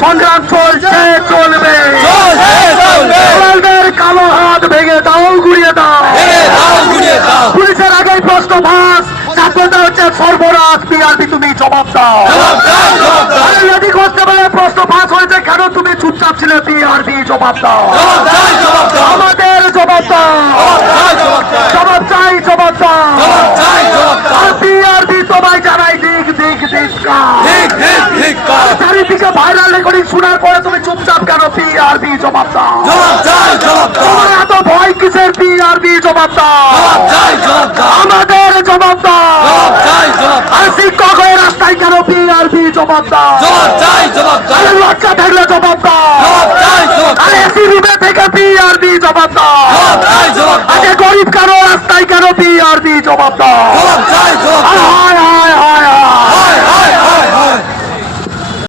সংগ্রাম চলছে, চলবে। দালালদের কালো হাত ভেঙে দাও, গুড়িয়ে দাও। পুলিশের আগেই প্রশ্ন ফাঁস, ছাত্রদের হচ্ছে সর্বরাজ। পিআরপি তুমি জবাব দাও। লেডি কনস্টেবলের প্রশ্ন ফাঁস হয়েছে, কেন তুমি চুপচাপ ছিলে? পিআরপি জবাব দাও। আমাদের জবাব দাও। জবাব চাই, জবাব দাও। আর পিআরপি তোমায় জানাই দিক দিক দিক। চারিদিকে ভাইরাল রেকর্ডিং শোনার পরে তুমি চুপচাপ কেন? পিআরপি জবাব দাও। তোমার এত ভয় কিসের? পিআরপি জবাব দাও। আমাদের জবাব দাও। আর শিক্ষক হয়ে রাস্তায় কেন? পিআরপি জবাব দাও। আরে লজ্জা থাকলে জবাব দাও। আরে এসি রুমে থেকে পিআরপি জবাব দাও। আরে গরিব কেন? রাস্তায় কেন? পিআরপি জবাব দাও।